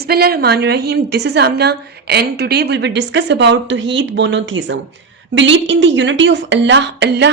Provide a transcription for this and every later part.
Bismillahirrahmanirrahim. This is Amna and today we will discuss about Tawheed monotheism. Believe in the unity of Allah. Allah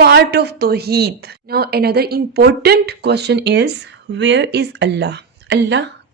part of Tawheed. Now another important question is, where is Allah? Allah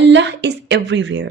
Allah is everywhere.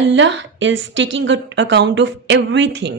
Allah is taking account of everything.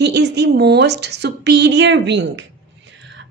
He is the most superior being.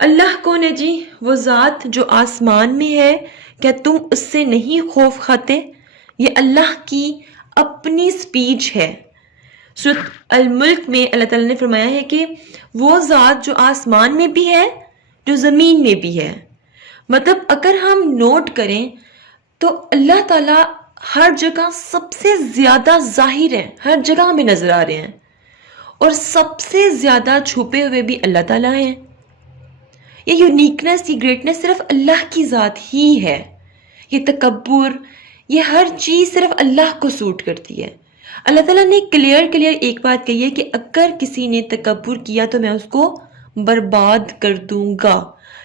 اللہ کون ہے جی؟ وہ ذات جو آسمان میں ہے، کیا تم اس سے نہیں خوف کھاتے؟ یہ اللہ کی اپنی سپیچ ہے۔ سورۃ الملک میں اللہ تعالیٰ نے فرمایا ہے کہ وہ ذات جو آسمان میں بھی ہے، جو زمین میں بھی ہے۔ مطلب اگر ہم نوٹ کریں تو اللہ تعالیٰ ہر جگہ سب سے زیادہ ظاہر ہے، ہر جگہ ہمیں نظر آ رہے ہیں، اور سب سے زیادہ چھپے ہوئے بھی اللہ تعالیٰ ہیں۔ یہ یونیکنس، یہ گریٹنس صرف اللہ کی ذات ہی ہے۔ یہ تکبر، یہ ہر چیز صرف اللہ کو سوٹ کرتی ہے۔ اللہ تعالیٰ نے کلیئر ایک بات کہی ہے کہ اگر کسی نے تکبر کیا تو میں اس کو برباد کر دوں گا،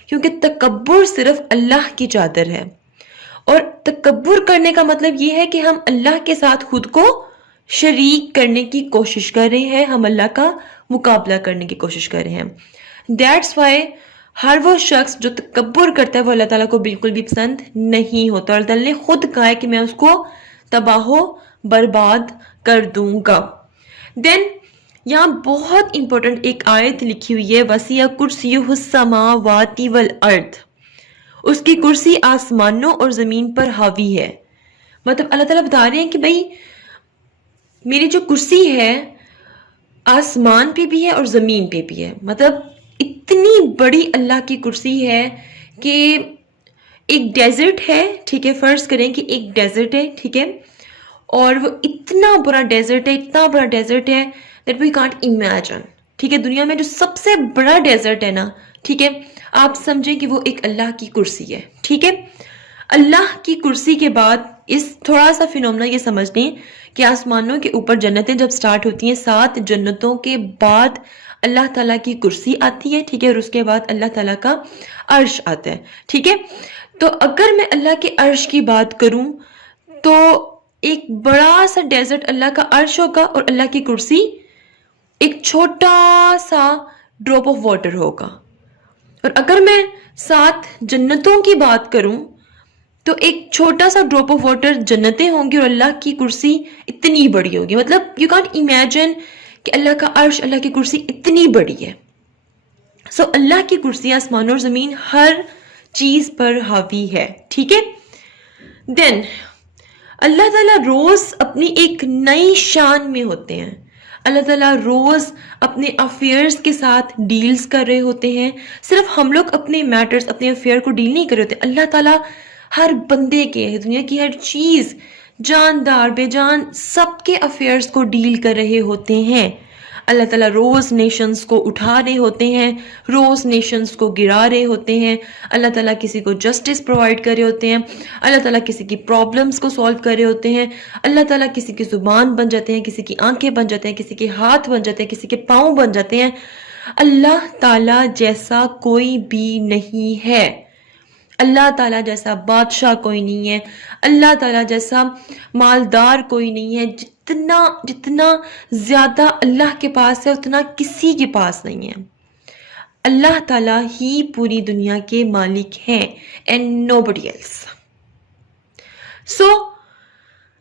کیونکہ تکبر صرف اللہ کی چادر ہے۔ اور تکبر کرنے کا مطلب یہ ہے کہ ہم اللہ کے ساتھ خود کو شریک کرنے کی کوشش کر رہے ہیں، ہم اللہ کا مقابلہ کرنے کی کوشش کر رہے ہیں۔ دیٹس وائی ہر وہ شخص جو تکبر کرتا ہے وہ اللہ تعالیٰ کو بالکل بھی پسند نہیں ہوتا۔ اللہ تعالیٰ نے خود کہا ہے کہ میں اس کو تباہ و برباد کر دوں گا۔ دین یہاں بہت امپورٹنٹ ایک آیت لکھی ہوئی ہے، وسیع کرسیہ السماوات والارض، اس کی کرسی آسمانوں اور زمین پر حاوی ہے۔ مطلب اللہ تعالیٰ بتا رہے ہیں کہ بھائی میری جو کرسی ہے آسمان پہ بھی ہے اور زمین پہ بھی ہے۔ مطلب اتنی بڑی اللہ کی کرسی ہے کہ ایک ڈیزرٹ ہے، ٹھیک ہے، فرض کریں کہ ایک ڈیزرٹ ہے، ٹھیک ہے، اور وہ اتنا بڑا ڈیزرٹ ہے، اتنا بڑا ڈیزرٹ ہے دیٹ وی کانٹ امیجن، ٹھیک ہے۔ دنیا میں جو سب سے بڑا ڈیزرٹ ہے نا، ٹھیک ہے، آپ سمجھیں کہ وہ ایک اللہ کی کرسی ہے، ٹھیک ہے۔ اللہ کی کرسی کے بعد اس تھوڑا سا فینومنا یہ سمجھ لیں کہ آسمانوں کے اوپر جنتیں جب سٹارٹ ہوتی ہیں، 7 جنتوں کے بعد اللہ تعالیٰ کی کرسی آتی ہے، ٹھیک ہے، اور اس کے بعد اللہ تعالیٰ کا عرش آتا ہے، ٹھیک ہے۔ تو اگر میں اللہ کے عرش کی بات کروں تو ایک بڑا سا ڈیزرٹ اللہ کا عرش ہوگا اور اللہ کی کرسی ایک چھوٹا سا ڈراپ آف واٹر ہوگا۔ اور اگر میں 7 جنتوں کی بات کروں تو ایک چھوٹا سا ڈراپ آف واٹر جنتیں ہوں گی اور اللہ کی کرسی اتنی بڑی ہوگی۔ مطلب یو کانٹ امیجن کہ اللہ کا عرش، اللہ کی کرسی اتنی بڑی ہے۔ سو اللہ کی کرسی آسمان اور زمین ہر چیز پر حاوی ہے، ٹھیک ہے۔ دین اللہ تعالیٰ روز اپنی ایک نئی شان میں ہوتے ہیں۔ اللہ تعالیٰ روز اپنے افیئرز کے ساتھ ڈیلز کر رہے ہوتے ہیں۔ صرف ہم لوگ اپنے میٹرز، اپنے افیئر کو ڈیل نہیں کر رہے ہوتے، اللہ تعالیٰ ہر بندے کے، دنیا کی ہر چیز، جاندار بے جان، سب کے افیئرز کو ڈیل کر رہے ہوتے ہیں۔ اللہ تعالیٰ روز نیشنز کو اٹھا رہے ہوتے ہیں، روز نیشنز کو گرا رہے ہوتے ہیں۔ اللہ تعالیٰ کسی کو جسٹس پرووائڈ کر رہے ہوتے ہیں، اللہ تعالیٰ کسی کی پرابلمز کو سولو کر رہے ہوتے ہیں، اللہ تعالیٰ کسی کی زبان بن جاتے ہیں، کسی کی آنکھیں بن جاتے ہیں، کسی کے ہاتھ بن جاتے ہیں، کسی کے پاؤں بن جاتے ہیں۔ اللہ تعالیٰ جیسا کوئی بھی نہیں ہے، اللہ تعالیٰ جیسا بادشاہ کوئی نہیں ہے، اللہ تعالیٰ جیسا مالدار کوئی نہیں ہے۔ جتنا زیادہ اللہ کے پاس ہے اتنا کسی کے پاس نہیں ہے۔ اللہ تعالیٰ ہی پوری دنیا کے مالک ہیں and nobody else۔ سو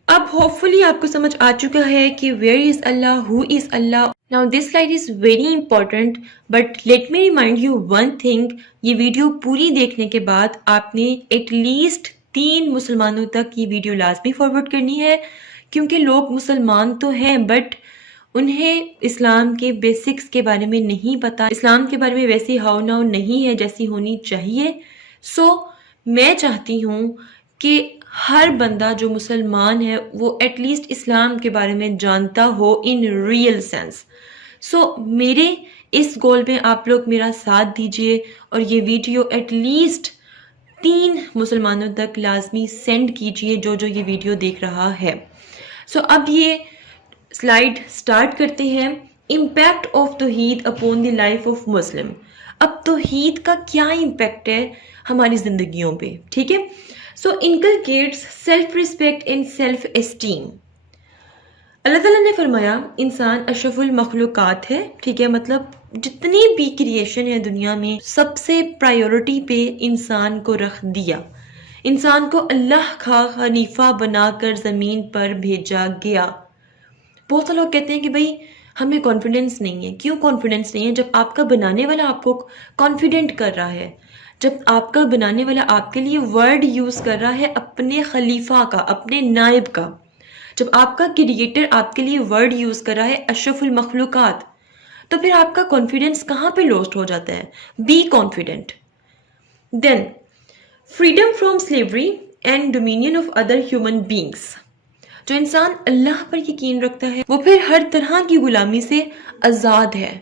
اب ہوپ فلی آپ کو سمجھ آ چکا ہے کہ where is Allah, who is Allah۔ Now this slide is very important but let me remind you one thing، یہ ویڈیو پوری دیکھنے کے بعد آپ نے ایٹ لیسٹ 3 مسلمانوں تک یہ ویڈیو لازمی فارورڈ کرنی ہے، کیونکہ لوگ مسلمان تو ہیں بٹ انہیں اسلام کے بیسکس کے بارے میں نہیں پتا، اسلام کے بارے میں ویسی ہاؤ ناؤ نہیں ہے جیسی ہونی چاہیے۔ سو میں چاہتی ہوں کہ ہر بندہ جو مسلمان ہے وہ ایٹ لیسٹ اسلام کے بارے میں جانتا ہو ان ریئل سینس۔ سو میرے اس گول میں آپ لوگ میرا ساتھ دیجئے اور یہ ویڈیو ایٹ لیسٹ 3 مسلمانوں تک لازمی سینڈ کیجئے جو یہ ویڈیو دیکھ رہا ہے۔ سو اب یہ سلائیڈ سٹارٹ کرتے ہیں، امپیکٹ آف توحید upon the life of Muslim. اب توحید کا کیا امپیکٹ ہے ہماری زندگیوں پہ، ٹھیک ہے۔ So inculcates self respect and self esteem. اللہ تعالیٰ نے فرمایا انسان اشرف المخلوقات ہے، ٹھیک ہے، مطلب جتنی بھی کریشن ہے دنیا میں سب سے پرائیورٹی پہ انسان کو رکھ دیا۔ انسان کو اللہ کا خلیفہ بنا کر زمین پر بھیجا گیا۔ بہت سے لوگ کہتے ہیں کہ بھائی ہمیں کانفیڈنس نہیں ہے. کیوں کانفیڈنس نہیں ہے؟ جب آپ کا بنانے والا آپ کو کانفیڈنٹ کر رہا ہے، جب آپ کا بنانے والا آپ کے لیے ورڈ یوز کر رہا ہے اپنے خلیفہ کا، اپنے نائب کا، جب آپ کا کریٹر آپ کے لیے ورڈ یوز کر رہا ہے اشرف المخلوقات، تو پھر آپ کا کانفیڈنس کہاں پہ لوسٹ ہو جاتا ہے؟ Be confident. Then freedom from slavery and dominion of other human beings. جو انسان اللہ پر یقین رکھتا ہے وہ پھر ہر طرح کی غلامی سے آزاد ہے.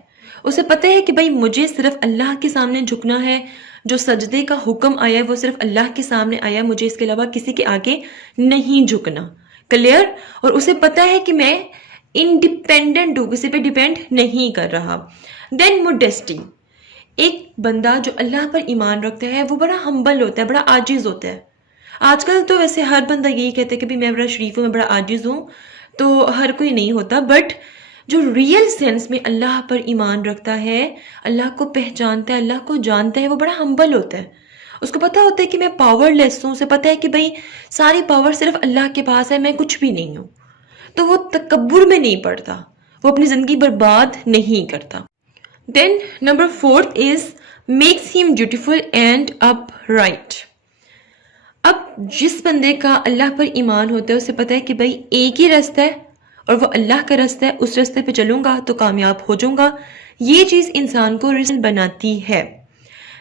اسے پتہ ہے کہ بھائی مجھے صرف اللہ کے سامنے جھکنا ہے، جو سجدے کا حکم آیا ہے وہ صرف اللہ کے سامنے آیا ہے، مجھے اس کے علاوہ کسی کے آگے نہیں جھکنا. کلیئر؟ اور اسے پتہ ہے کہ میں انڈیپینڈنٹ ہوں، کسی پہ ڈیپینڈ نہیں کر رہا. دین موڈیسٹی. ایک بندہ جو اللہ پر ایمان رکھتا ہے وہ بڑا ہمبل ہوتا ہے، بڑا عاجز ہوتا ہے. آج کل تو ویسے ہر بندہ یہی کہتا ہے کہ میں بڑا شریف ہوں، میں بڑا عاجز ہوں، تو ہر کوئی نہیں ہوتا. بٹ جو ریئل سینس میں اللہ پر ایمان رکھتا ہے، اللہ کو پہچانتا ہے، اللہ کو جانتا ہے، وہ بڑا ہمبل ہوتا ہے. اس کو پتہ ہوتا ہے کہ میں پاور لیس ہوں، اسے پتہ ہے کہ بھائی ساری پاور صرف اللہ کے پاس ہے، میں کچھ بھی نہیں ہوں. تو وہ تکبر میں نہیں پڑتا، وہ اپنی زندگی برباد نہیں کرتا. دین number 4 is makes him beautiful and up right. اب جس بندے کا اللہ پر ایمان ہوتا ہے اسے پتہ ہے کہ بھائی ایک ہی راستہ ہے اور وہ اللہ کا راستہ ہے، اس راستے پہ چلوں گا تو کامیاب ہو جاؤں گا. یہ چیز انسان کو رسل بناتی ہے.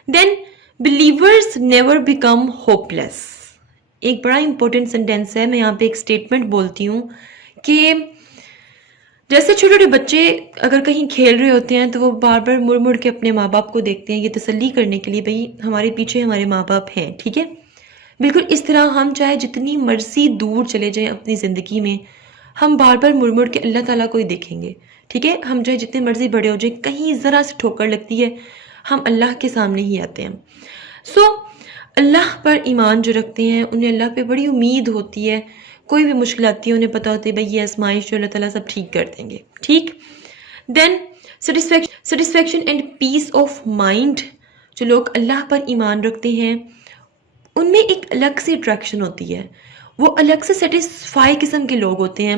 دین بلیورز نیور بیکم ہوپ لیس. ایک بڑا امپورٹنٹ سینٹینس ہے، میں یہاں پہ ایک سٹیٹمنٹ بولتی ہوں کہ جیسے چھوٹے چھوٹے بچے اگر کہیں کھیل رہے ہوتے ہیں تو وہ بار بار مڑ مڑ کے اپنے ماں باپ کو دیکھتے ہیں، یہ تسلی کرنے کے لیے بھئی ہمارے پیچھے ہمارے ماں باپ ہیں. ٹھیک ہے، بالکل اس طرح ہم چاہے جتنی مرضی دور چلے جائیں اپنی زندگی میں، ہم بار بار مڑ مڑ کے اللہ تعالیٰ کو ہی دیکھیں گے. ٹھیک ہے، ہم چاہے جتنے مرضی بڑے ہو جائیں، کہیں ذرا سے ٹھوکر لگتی ہے ہم اللہ کے سامنے ہی آتے ہیں. سو اللہ پر ایمان جو رکھتے ہیں انہیں اللہ پہ بڑی امید ہوتی ہے. کوئی بھی مشکل آتی ہے انہیں پتہ ہوتی ہے بھئی یہ آزمائش جو اللہ تعالیٰ سب ٹھیک کر دیں گے. ٹھیک. Then satisfaction and peace of mind. جو لوگ اللہ پر ایمان رکھتے ہیں ان میں ایک الگ سی اٹریکشن ہوتی ہے، وہ الگ سے سیٹسفائی قسم کے لوگ ہوتے ہیں.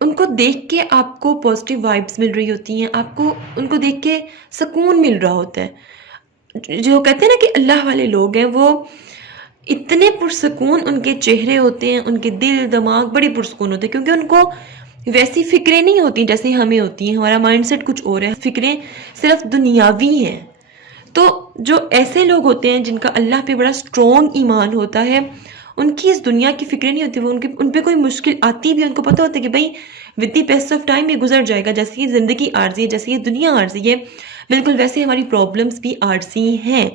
ان کو دیکھ کے آپ کو پازیٹیو وائبس مل رہی ہوتی ہیں، آپ کو ان کو دیکھ کے سکون مل رہا ہوتا ہے. جو کہتے ہیں نا کہ اللہ والے لوگ ہیں وہ اتنے پرسکون ان کے چہرے ہوتے ہیں، ان کے دل دماغ بڑے پرسکون ہوتے ہیں، کیونکہ ان کو ویسی فکریں نہیں ہوتی جیسے ہمیں ہوتی ہیں. ہمارا مائنڈ سیٹ کچھ اور ہے، فکریں صرف دنیاوی ہیں. تو جو ایسے لوگ ہوتے ہیں جن کا اللہ پہ بڑا اسٹرانگ ایمان ہوتا ہے، ان کی اس دنیا کی فکریں نہیں ہوتی. وہ ان پہ کوئی مشکل آتی بھی ان کو پتہ ہوتا ہے کہ بھئی with the pace of time یہ گزر جائے گا. جیسے یہ زندگی عارضی ہے، جیسے یہ دنیا عارضی ہے، بالکل ویسے ہماری پرابلمس بھی عارضی ہیں.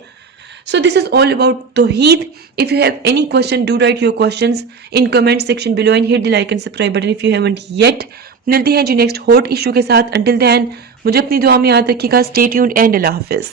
So this is all about Tawheed. If you have any question, do write your questions in comment section below and hit the like and subscribe button if you haven't yet. ملتے ہیں جی next hot issue کے ساتھ. Until then مجھے اپنی دعا میں یاد رکھیے گا. Stay tuned and اللہ حافظ.